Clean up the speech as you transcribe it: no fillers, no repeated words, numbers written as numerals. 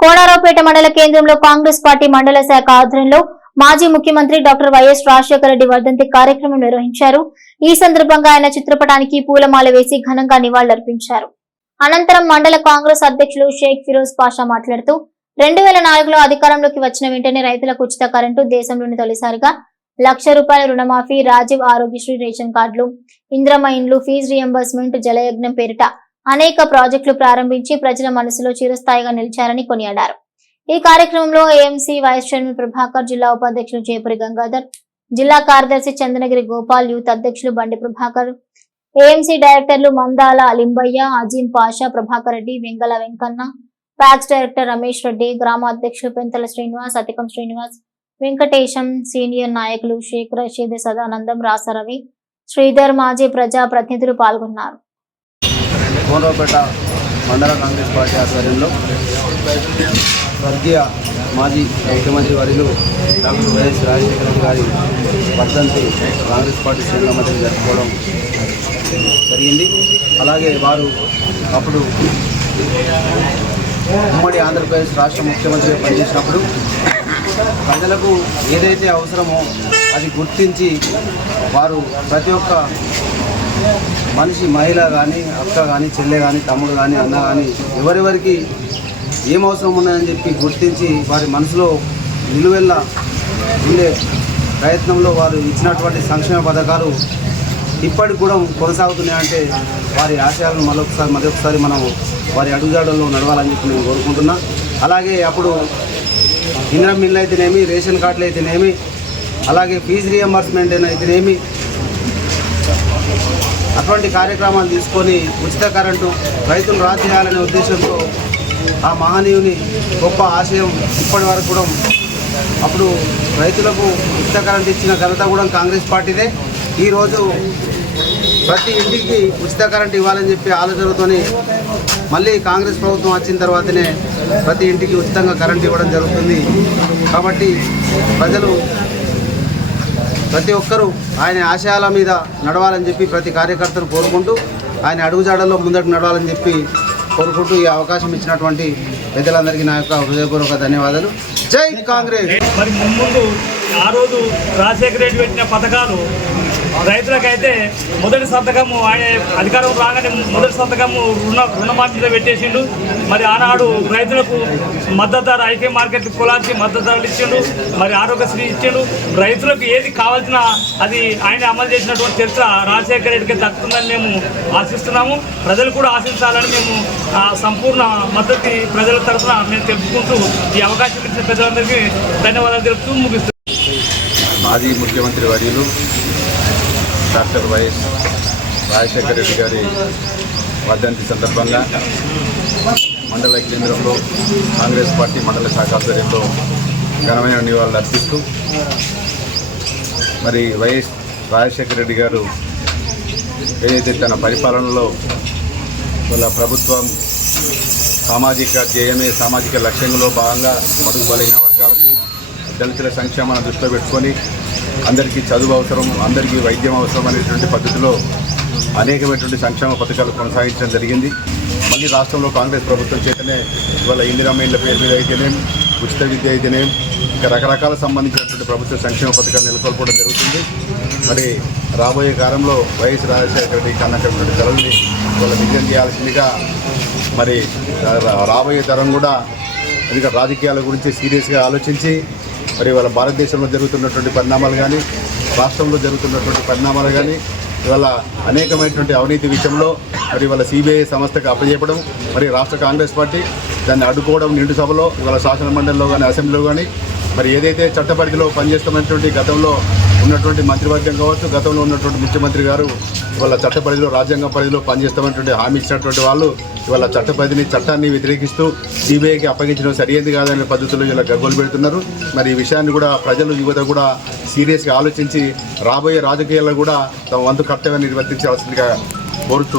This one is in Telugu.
కోనరావుపేట మండల కేంద్రంలో కాంగ్రెస్ పార్టీ మండల శాఖ ఆధ్వర్యంలో మాజీ ముఖ్యమంత్రి డాక్టర్ వైఎస్ రాజశేఖర రెడ్డి వర్ధంతి కార్యక్రమం నిర్వహించారు. ఈ సందర్భంగా ఆయన చిత్రపటానికి పూలమాల వేసి ఘనంగా నివాళులర్పించారు. అనంతరం మండల కాంగ్రెస్ అధ్యక్షులు షేక్ ఫిరోజ్ పాషా మాట్లాడుతూ 2004లో అధికారంలోకి వచ్చిన వెంటనే రైతులకు ఉచిత కరెంటు, దేశంలోని తొలిసారిగా ₹1,00,000 రుణమాఫీ, రాజీవ్ ఆరోగ్యశ్రీ రేషన్ కార్డులు, ఇంద్రమ్మ ఇండ్లు, ఫీజు రియంబర్స్మెంట్, జలయజ్ఞం పేరిట అనేక ప్రాజెక్టులు ప్రారంభించి ప్రజల మనసులో చిరస్థాయిగా నిలిచారని కొనియాడారు. ఈ కార్యక్రమంలో ఏఎంసీ వైస్ చైర్మన్ ప్రభాకర్, జిల్లా ఉపాధ్యక్షులు జయపురి గంగాధర్, జిల్లా కార్యదర్శి చందనగిరి గోపాల్, యూత్ అధ్యక్షులు బండి ప్రభాకర్, ఏఎంసీ డైరెక్టర్లు మందాల లింబయ్య, అజీం పాషా, ప్రభాకర్ రెడ్డి, వెంగళ వెంకన్న, ప్యాక్స్ డైరెక్టర్ రమేష్ రెడ్డి, గ్రామ అధ్యక్షులు పెంతల శ్రీనివాస్, అతికం శ్రీనివాస్, వెంకటేశం, సీనియర్ నాయకులు షేక్ రషీద్, సదానందం, రాసరవి, శ్రీధర్, మాజీ ప్రజా ప్రతినిధులు పాల్గొన్నారు. కోనరావుపేట మండల కాంగ్రెస్ పార్టీ ఆధ్వర్యంలో స్వర్గీయ మాజీ ముఖ్యమంత్రి వర్యులు డాక్టర్ వైఎస్ రాజశేఖర గారి వర్ధంతి కాంగ్రెస్ పార్టీ శ్రేణుల మధ్య జరుపుకోవడం జరిగింది. అలాగే వారు అప్పుడు ఉమ్మడి ఆంధ్రప్రదేశ్ రాష్ట్ర ముఖ్యమంత్రిగా పనిచేసినప్పుడు ప్రజలకు ఏదైతే అవసరమో అది గుర్తించి వారు ప్రతి ఒక్క మనిషి, మహిళ కానీ, అక్క కానీ, చెల్లె కానీ, తమ్ముడు కానీ, అన్న కానీ ఎవరెవరికి ఏం అవసరం ఉన్నాయని చెప్పి గుర్తించి వారి మనసులో నిలువెల్ల ఉండే ప్రయత్నంలో వారు ఇచ్చినటువంటి సంక్షేమ పథకాలు ఇప్పటికి కూడా కొనసాగుతున్నాయంటే వారి ఆశయాలను మరొకసారి మనం వారి అడుగుజాడల్లో నడవాలని చెప్పి నేను కోరుకుంటున్నా. అలాగే అప్పుడు ఇంద్రమ్మ ఇల్లు అయితేనేమి, రేషన్ కార్డులు అయితేనేమి, అలాగే ఫీజు రియంబర్స్మెంట్ అయితేనేమి, అటువంటి కార్యక్రమాలు తీసుకొని ఉచిత కరెంటు, రైతులు రాజు చేయాలనే ఉద్దేశంతో ఆ మహనీయుని గొప్ప ఆశయం ఇప్పటి వరకు కూడా అప్పుడు రైతులకు ఉచిత కరెంటు ఇచ్చిన ఘనత కూడా కాంగ్రెస్ పార్టీదే. ఈరోజు ప్రతి ఇంటికి ఉచిత కరెంటు ఇవ్వాలని చెప్పి ఆలోచనతోని మళ్ళీ కాంగ్రెస్ ప్రభుత్వం వచ్చిన తర్వాతనే ప్రతి ఇంటికి ఉచితంగా కరెంటు ఇవ్వడం జరుగుతుంది. కాబట్టి ప్రజలు ప్రతి ఒక్కరూ ఆయన ఆశయాల మీద నడవాలని చెప్పి ప్రతి కార్యకర్తను కోరుకుంటూ ఆయన అడుగుజాడల్లో ముందకు నడవాలని చెప్పి కోరుకుంటూ ఈ అవకాశం ఇచ్చినటువంటి పెద్దలందరికీ నా యొక్క హృదయపూర్వక ధన్యవాదాలు. జై కాంగ్రెస్. మరి ముందు ఆ రోజు రాజశేఖర రెడ్డి పెట్టిన పథకాలు రైతులకైతే మొదటి సంతకము ఆయన అధికారం రాగానే మొదటి సంతకము రుణమాఫీ పెట్టేసిండు. మరి ఆనాడు రైతులకు మద్దతు ధర, ఐకే మార్కెట్ కులానికి మద్దతు ధరలు ఇచ్చిండు, మరి ఆరోగ్యశ్రీ ఇచ్చిండు. రైతులకు ఏది కావాల్సిన అది ఆయన అమలు చేసినటువంటి చరిత్ర రాజశేఖర రెడ్డికి దక్కుతుందని మేము ఆశిస్తున్నాము. ప్రజలు కూడా ఆశించాలని మేము సంపూర్ణ మద్దతు ప్రజల తరఫున మేము తెలుపుకుంటూ ఈ అవకాశం ఇచ్చిన ప్రజలందరికీ ధన్యవాదాలు తెలుపుతూ ముగిస్తున్నాం. మాజీ ముఖ్యమంత్రి వర్యులు డాక్టర్ వైఎస్ రాజశేఖర రెడ్డి గారి వర్ధంతి సందర్భంగా మండల కేంద్రంలో కాంగ్రెస్ పార్టీ మండల శాఖ ఆధ్వర్యంలో ఘనమైన నివాళులు అర్పిస్తూ మరి వైఎస్ రాజశేఖర రెడ్డి గారు ఏదైతే తన పరిపాలనలో వాళ్ళ ప్రభుత్వం సామాజిక ధ్యేయమే సామాజిక లక్ష్యంలో భాగంగా బడుగు బలహీన వర్గాలకు దళితుల సంక్షేమాన్ని దృష్టిలో పెట్టుకొని అందరికీ చదువు అవసరం, అందరికీ వైద్యం అవసరం అనేటువంటి పద్ధతిలో అనేకమైనటువంటి సంక్షేమ పథకాలు కొనసాగించడం జరిగింది. మళ్ళీ రాష్ట్రంలో కాంగ్రెస్ ప్రభుత్వం చేతనే ఇవాళ ఇందిరమ్మ ఇళ్ల పేరు మీద అయితేనేమి, ఉచిత విద్య అయితేనేమి, ఇంకా రకరకాల సంబంధించినటువంటి ప్రభుత్వ సంక్షేమ పథకాలు నెలకొల్పడం జరుగుతుంది. మరి రాబోయే కాలంలో వైఎస్ రాజశేఖర రెడ్డి కన్నటువంటి ధరల్ని ఇవాళ విజయం చేయాల్సిందిగా మరి రాబోయే తరం కూడా ఇంకా రాజకీయాల గురించి సీరియస్గా ఆలోచించి మరి ఇవాళ భారతదేశంలో జరుగుతున్నటువంటి పరిణామాలు కానీ, రాష్ట్రంలో జరుగుతున్నటువంటి పరిణామాలు కానీ, ఇవాళ అనేకమైనటువంటి అవినీతి విషయంలో మరి ఇవాళ సిబిఐ సంస్థకు అప్పచెప్పడం, మరి రాష్ట్ర కాంగ్రెస్ పార్టీ దాన్ని అడ్డుకోవడం, నిండు సభలో ఇవాళ శాసన మండలిలో కానీ అసెంబ్లీలో కానీ మరి ఏదైతే చట్టపరిధిలో పనిచేస్తున్నటువంటి గతంలో ఉన్నటువంటి మంత్రివర్గం కావచ్చు, గతంలో ఉన్నటువంటి ముఖ్యమంత్రి గారు ఇవాళ చట్టపరిధిలో రాజ్యాంగ పరిధిలో పనిచేస్తామన్నటువంటి హామీ ఇచ్చినటువంటి వాళ్ళు ఇవాళ చట్టాన్ని వ్యతిరేకిస్తూ సిబిఐకి అప్పగించడం సరైనది కాదనే పద్ధతిలో ఇలా గగ్గోలు పెడుతున్నారు. మరి ఈ విషయాన్ని కూడా ప్రజలు, యువత కూడా సీరియస్గా ఆలోచించి రాబోయే రాజకీయాల్లో కూడా తమ వంతు కర్తవ్యాన్ని నిర్వర్తించాల్సిందిగా కోరుతూ